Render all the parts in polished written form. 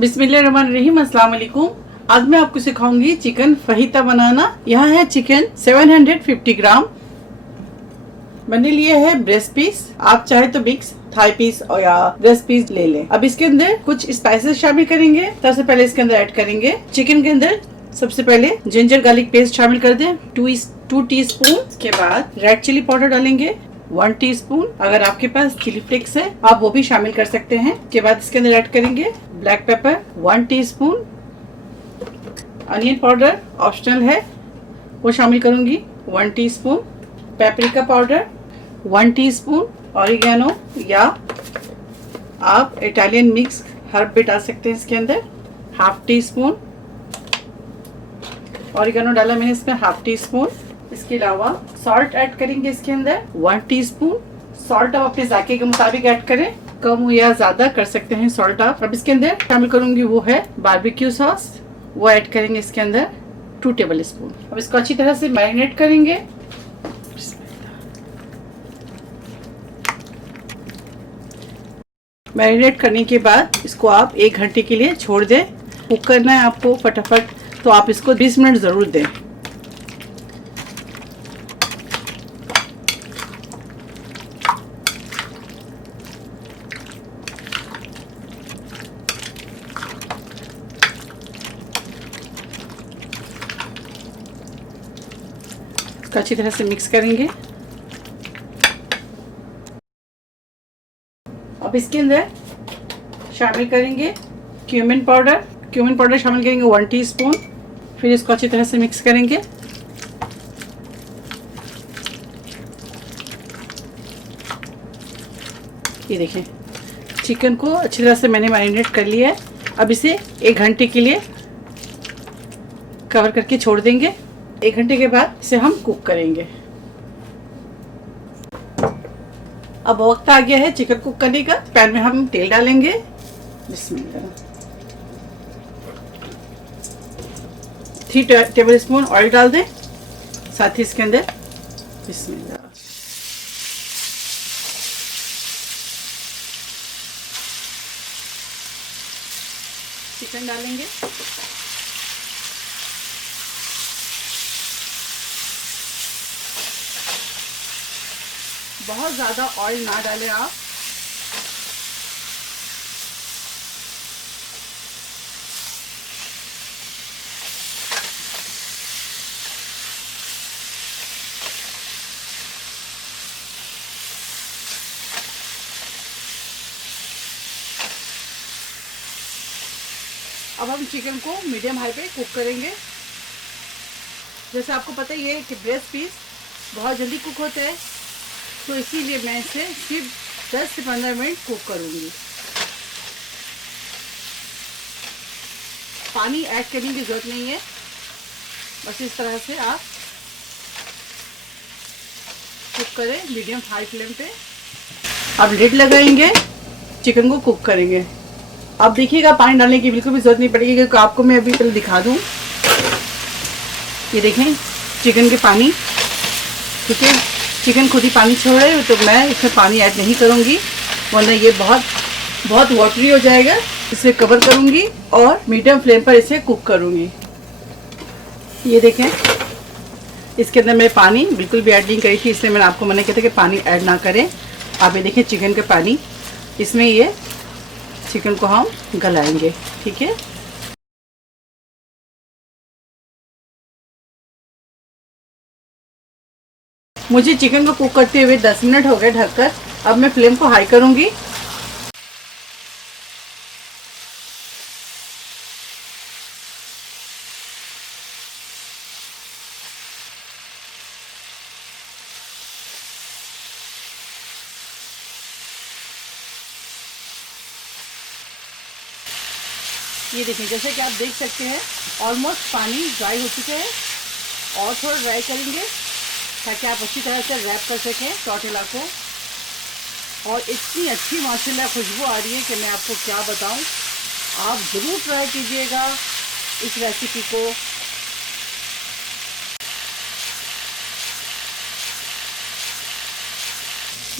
बिस्मिल्लाहिर्रहमानिर्रहीम, अस्सलाम वालेकुम। आज मैं आपको सिखाऊंगी चिकन फहीता बनाना। यहाँ है चिकन 750 ग्राम। मैंने लिए है ब्रेस्ट पीस, आप चाहे तो मिक्स थाई पीस और या ब्रेस्ट पीस ले लें। अब इसके अंदर कुछ स्पाइसेस शामिल करेंगे। सबसे पहले इसके अंदर ऐड करेंगे चिकन के अंदर सबसे पहले जिंजर गार्लिक पेस्ट शामिल कर दें 2 टीस्पून। इसके बाद रेड चिली पाउडर डालेंगे 1 टीस्पून। अगर आपके पास चिली फ्लेक्स है आप वो भी शामिल कर सकते हैं। इसके बाद इसके अंदर ऐड करेंगे black pepper 1 teaspoon. Onion powder optional है, वो शामिल करूंगी 1 teaspoon. Paprika powder 1 teaspoon. Oregano या आप इटालियन मिक्स हर्ब भी डाल सकते हैं इसके अंदर, हाफ टी स्पून। ऑरिगेनो डाला मैंने इसमें हाफ टी स्पून। इसके अलावा सॉल्ट ऐड करेंगे इसके अंदर 1 टीस्पून। सॉल्ट आप अपने जायके के मुताबिक ऐड करें, कम या ज्यादा कर सकते हैं सॉल्ट आप। अब इसके अंदर शामिल करूंगी वो है बारबेक्यू सॉस, वो ऐड करेंगे इसके अंदर 2 टेबल स्पून। अब इसको अच्छी तरह से मैरिनेट करेंगे। मैरिनेट करने के बाद इसको आप 1 घंटे के लिए छोड़ दें। कुक करना है आपको फटाफट, तो आप इसको 20 मिनट जरूर दें। इसको अच्छी तरह से मिक्स करेंगे। अब इसके अंदर शामिल करेंगे क्यूमिन पाउडर। क्यूमिन पाउडर शामिल करेंगे 1 टीस्पून। फिर इसको अच्छी तरह से मिक्स करेंगे। ये देखें, चिकन को अच्छी तरह से मैंने मैरिनेट कर लिया है। अब इसे 1 घंटे के लिए कवर करके छोड़ देंगे। 1 घंटे के बाद इसे हम कुक करेंगे। अब वक्त आ गया है चिकन कुक करने का। पैन में हम तेल डालेंगे। बिस्मिल्लाह। 3 टेबल स्पून ऑयल डाल दें, साथ ही इसके अंदर बिस्मिल्लाह चिकन डालेंगे। बहुत ज्यादा ऑयल ना डालें आप। अब हम चिकन को मीडियम हाई पे कुक करेंगे। जैसे आपको पता ही है कि ब्रेस्ट पीस बहुत जल्दी कुक होते हैं, तो इसीलिए मैं इसे सिर्फ 10 से 15 मिनट कुक करूंगी। पानी ऐड करने की जरूरत नहीं है, बस इस तरह से आप कुक करें मीडियम हाई फ्लेम पे। अब लिड लगाएंगे, चिकन को कुक करेंगे। अब देखिएगा पानी डालने की बिल्कुल भी जरूरत नहीं पड़ेगी, क्योंकि आपको मैं अभी पहले दिखा दूं। ये देखें चिकन के पानी, ठीक है, चिकन खुद ही पानी छोड़ रहे हो, तो मैं इसमें पानी ऐड नहीं करूंगी, वरना ये बहुत वाटरी हो जाएगा। इसे कवर करूंगी और मीडियम फ्लेम पर इसे कुक करूंगी। ये देखें, इसके अंदर मैं पानी बिल्कुल भी ऐड नहीं करी थी, इसलिए मैंने आपको मना किया था कि पानी ऐड ना करें। आप ये देखें चिकन का पानी, इसमें ये चिकन को हम गलाएंगे, ठीक है। मुझे चिकन को कुक करते हुए 10 मिनट हो गए ढककर। अब मैं फ्लेम को हाई करूंगी। ये देखिए, जैसे कि आप देख सकते हैं ऑलमोस्ट पानी ड्राई हो चुके हैं, और थोड़ा ड्राई करेंगे ताकि आप अच्छी तरह से रैप कर सकें टॉर्टिला को। और इतनी अच्छी माशाल्लाह खुशबू आ रही है कि मैं आपको क्या बताऊं। आप ज़रूर ट्राई कीजिएगा इस रेसिपी को।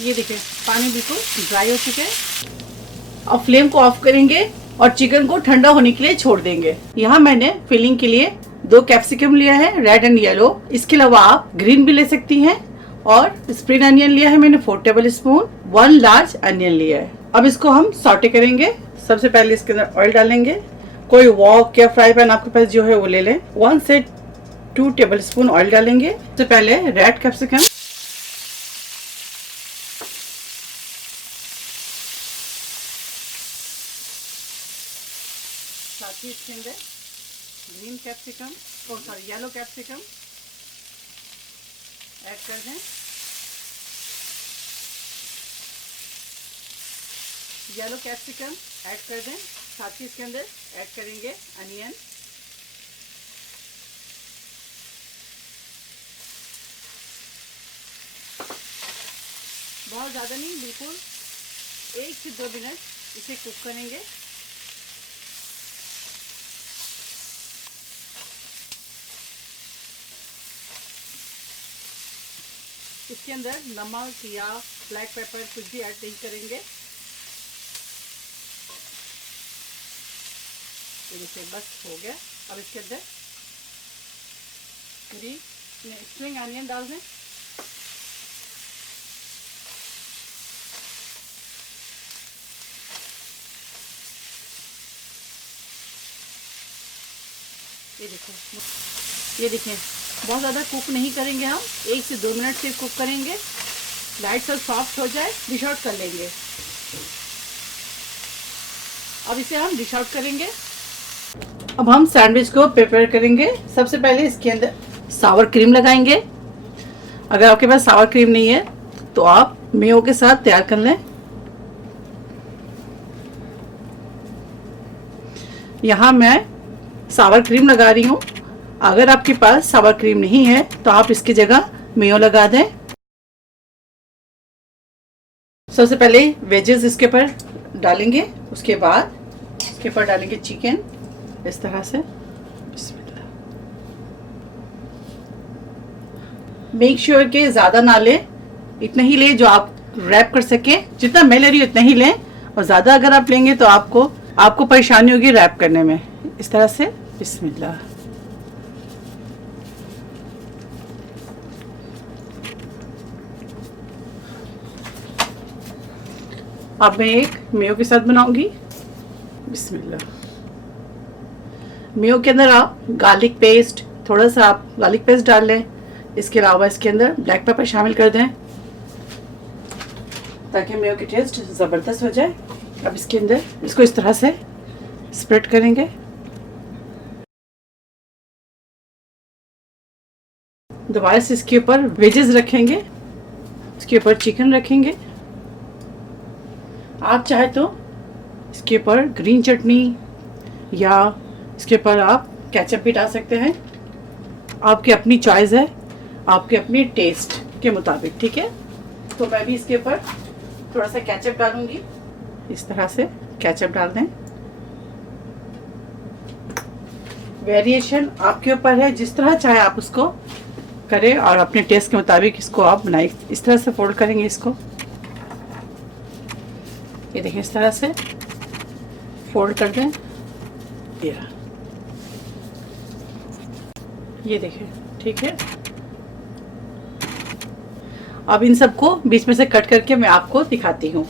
ये देखिए पानी बिल्कुल ड्राई हो चुके हैं। अब फ्लेम को ऑफ करेंगे और चिकन को ठंडा होने के लिए छोड़ देंगे। यहाँ मैंने फिलिंग के लिए 2 कैप्सिकम लिया है, रेड एंड येलो। इसके अलावा आप ग्रीन भी ले सकती हैं। और स्प्रिंग अनियन लिया है मैंने 4 टेबल स्पून, 1 लार्ज अनियन लिया है। अब इसको हम सॉटे करेंगे। सबसे पहले इसके अंदर ऑयल डालेंगे। कोई वॉक या फ्राई पैन आपके पास जो है वो ले लें। 1 से 2 टेबल स्पून ऑयल डालेंगे। सबसे पहले रेड कैप्सिकम, साथ ही इसके अंदर green capsicum yellow capsicum add कर दें। येलो कैप्सिकम ऐड कर दें। साथ ही इसके अंदर ऐड करेंगे अनियन। बहुत ज़्यादा नहीं, बिल्कुल 1 से 2 मिनट इसे कुक करेंगे। इसके अंदर नमक या ब्लैक पेपर कुछ भी ऐड नहीं करेंगे। देखिए बस हो गया। अब इसके अंदर स्प्रिंग अनियन डाल दें। ये देखिए बहुत ज़्यादा कुक नहीं करेंगे हम, 1 से 2 मिनट से कुक करेंगे। लाइट सा सॉफ्ट हो जाए डिश आउट कर लेंगे। अब इसे हम डिश आउट करेंगे। अब हम सैंडविच को प्रिपेयर करेंगे। सबसे पहले इसके अंदर सावर क्रीम लगाएंगे। अगर आपके पास सावर क्रीम नहीं है तो आप मेयो के साथ तैयार कर लें। यहाँ मैं सावर क्रीम लगा रही हूँ। अगर आपके पास सावर क्रीम नहीं है तो आप इसकी जगह मेयो लगा दें। सबसे पहले वेजेस इसके ऊपर डालेंगे, उसके बाद इसके ऊपर डालेंगे चिकन इस तरह से। मेक श्योर के ज़्यादा ना लें, इतना ही ले जो आप रैप कर सके। जितना मैं ले रही हूँ उतना ही लें, और ज़्यादा अगर आप लेंगे तो आपको परेशानी होगी रैप करने में। इस तरह से बिस्मिल्लाह। अब मैं एक मेयो के साथ बनाऊंगी। बिस्मिल्लाह। मेयो के अंदर आप गार्लिक पेस्ट, थोड़ा सा आप गार्लिक पेस्ट डाल लें। इसके अलावा इसके अंदर ब्लैक पेपर शामिल कर दें ताकि मेयो की टेस्ट ज़बरदस्त हो जाए। अब इसके अंदर इसको इस तरह से स्प्रेड करेंगे। दोबारा से इसके ऊपर वेजेस रखेंगे, इसके ऊपर चिकन रखेंगे। आप चाहे तो इसके ऊपर ग्रीन चटनी या इसके ऊपर आप केचप भी डाल सकते हैं। आपकी अपनी चॉइस है, आपके अपने टेस्ट के मुताबिक, ठीक है। तो मैं भी इसके ऊपर थोड़ा सा केचप डालूंगी। इस तरह से केचप डाल दें। वेरिएशन आपके ऊपर है, जिस तरह चाहे आप उसको करें और अपने टेस्ट के मुताबिक इसको आप बनाइए। इस तरह से फोल्ड करेंगे इसको। ये देखिए इस तरह से फोल्ड कर दें। ये देखिए, ठीक है। अब इन सबको बीच में से कट करके मैं आपको दिखाती हूँ।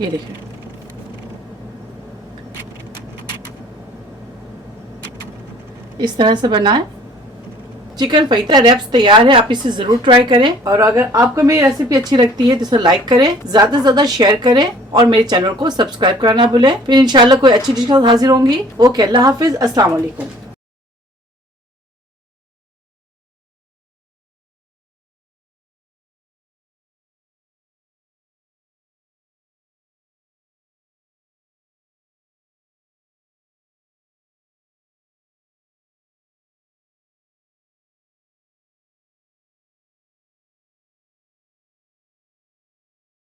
ये देखिए, इस तरह से बनाएं। चिकन फहीता रैप्स तैयार है, आप इसे जरूर ट्राई करें। और अगर आपको मेरी रेसिपी अच्छी लगती है तो इसे लाइक करें, ज्यादा से ज्यादा शेयर करें और मेरे चैनल को सब्सक्राइब करना भूलें। फिर इंशाल्लाह कोई अच्छी डिश के साथ हाजिर होंगी। ओके, अल्लाह हाफिज, अस्सलाम वालेकुम।